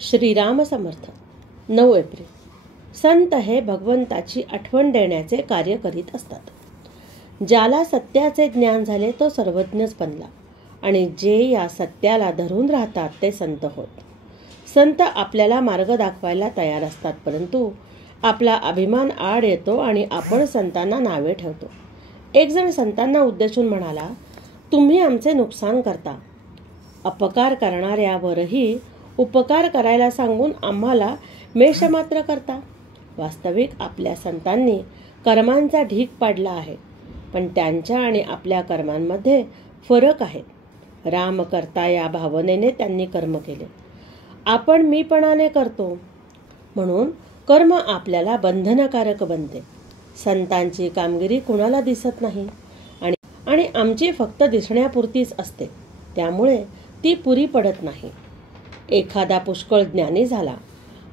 Shriram Samarth. 9 April. संत हे भगवंताची आठवण देण्याचे कार्य करीत असतात. ज्याला सत्याचे ज्ञान झाले तो सर्वज्ञच बनला आणि जे या सत्याला धरून राहतात ते संत होत. संत आपल्याला मार्ग दाखवायला तयार असतात, परंतु आपला अभिमान आड येतो आणि आपण संतांना नावे ठेवतो. एक जण संतांना उद्देशून म्हणाला, तुम्ही आमचे नुकसान करता. अपकार करणाऱ्यावरही उपकार करायला सांगून आम्हाला मेष मात्र करता. वास्तविक आपल्या संतांनी कर्मांचा ढीग पाडला आहे, पण त्यांच्या आणि आपल्या कर्मांमध्ये फरक आहे. राम करता या भावनेने त्यांनी कर्म केले. आपण मीपणाने करतो म्हणून कर्म आपल्याला बंधनकारक बनते. संतांची कामगिरी कुणाला दिसत नाही आणि आमची फक्त दिसण्यापुरतीच असते, त्यामुळे ती पुरी पडत नाही. एखादा पुष्कळ ज्ञानी झाला,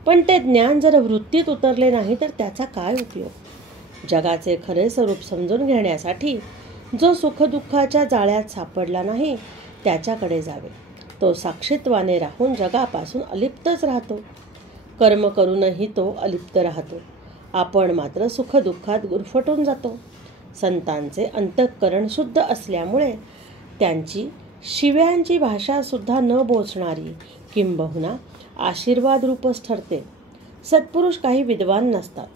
पण ते ज्ञान जर वृत्तीत उतरले नाही तर त्याचा काय उपयोग? जगाचे खरे स्वरूप समजून घेण्यासाठी जो सुखदुःखाच्या जाळ्यात सापडला नाही त्याच्याकडे जावे. तो साक्षीत्वाने राहून जगापासून अलिप्तच राहतो. कर्म करूनही तो अलिप्त राहतो. आपण मात्र सुखदुःखात गुरफटून जातो. संतांचे अंतःकरण शुद्ध असल्यामुळे त्यांची शिव्यांची भाषा सुद्धा न बोचणारी, किंबहुना आशीर्वाद रूपच ठरते. सत्पुरुष काही विद्वान नसतात.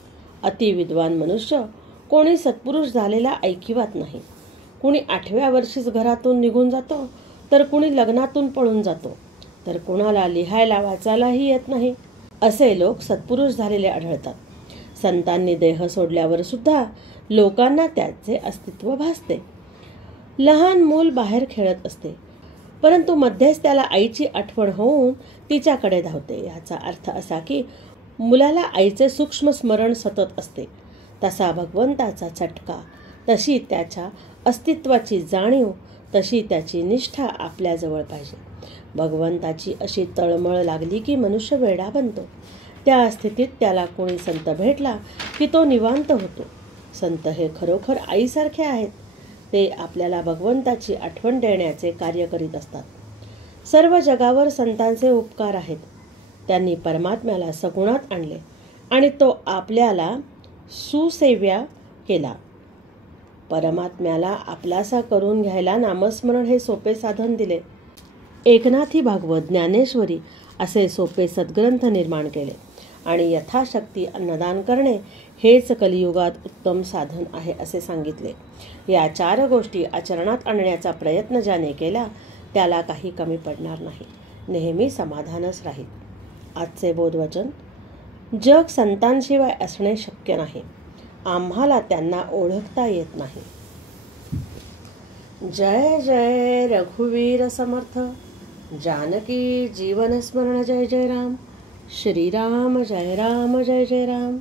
अतिविद्वान मनुष्य कोणी सत्पुरुष झालेला ऐकिवात नाही. कुणी 8व्या वर्षीच घरातून निघून जातो, तर कुणी लग्नातून पळून जातो, तर कुणाला लिहायला वाचायलाही येत नाही. असे लोक सत्पुरुष झालेले आढळतात. संतांनी देह सोडल्यावर सुद्धा लोकांना त्याचे अस्तित्व भासते. लहान मूल बाहेर खेळत असते, परंतु मध्येच त्याला आईची आठवण होऊन तिच्याकडे धावते. याचा अर्थ असा की मुलाला आईचे सूक्ष्म स्मरण सतत असते. तसा भगवंताचा चटका, तशी त्याच्या अस्तित्वाची जाणीव, तशी त्याची निष्ठा आपल्याजवळ पाहिजे. भगवंताची अशी तळमळ लागली की मनुष्य वेडा बनतो. त्या स्थितीत त्याला कोणी संत भेटला की तो निवांत होतो. संत हे खरोखर आईसारखे आहेत. ते आपल्याला भगवंताची आठवण देण्याचे कार्य करीत असतात. सर्व जगावर संतांचे उपकार आहेत. त्यांनी परमात्म्याला सगुणात आणले आणि तो आपल्याला सुसेव्या केला. परमात्म्याला आपलासा करून घ्यायला नामस्मरण हे सोपे साधन दिले. एकनाथी भागवत, ज्ञानेश्वरी असे सोपे सद्ग्रंथ निर्माण केले आणि यथाशक्ती अन्नदान करणे हेच कलियुगात उत्तम साधन आहे असे सांगितले. या 4 गोष्टी आचरणात आणण्याचा प्रयत्न ज्याने केला त्याला काही कमी पडणार नाही. नेहमी समाधानच राहील. आजचे बोधवचन. जग संतांशिवाय असणे शक्य नाही. आम्हाला त्यांना ओळखता येत नाही. जय जय रघुवीर समर्थ. जानकी जीवन स्मरण. जय जय राम. श्रीराम जय राम. जय जय राम.